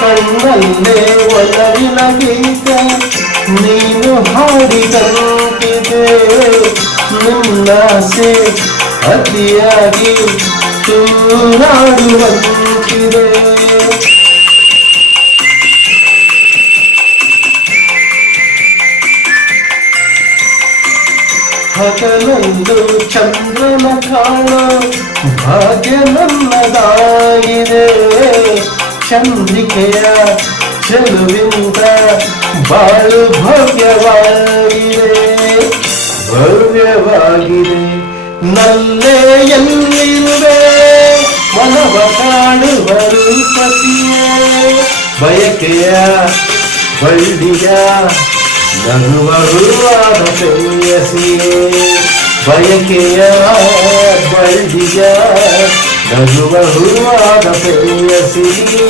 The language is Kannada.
ಕಣ್ಣಲ್ಲೇ ಒಲವಿನ ಗೀತೆ ನೀನು ಹಾಡಿದಂತಿದೆ. ನಿನ್ನಾಸೆ ಅತಿಯಾಗಿ ತೂರಾಡುವಂತಿದೆ. ಹಗಲೊಂದು ಚಂದ್ರನ ಕಾಣೋ ಭಾಗ್ಯ ನನ್ನದಾಗಿದೆ. ಚಂದ್ರಿಕೆಯ ಚೆಲುವಿಂದ ಬಾಳು ಭವ್ಯವಾಗಿದೆ, ಭವ್ಯವಾಗಿದೆ. ನಲ್ಲೇ ಎಲ್ಲಿರುವೆ ಮನವ ಕಾಣುವ ರೂಪಸಿಯೇ, ಬಯಕೆಯ ಬಳ್ಳಿಯ ನಗುವ ಹೂವಾದ ಪ್ರೇಯಸಿಯೇ, ಬಯಕೆಯ ಬಳ್ಳಿಯ ನಗುವ ಹೂವಾದ ಪ್ರೇಯಸಿಯೇ.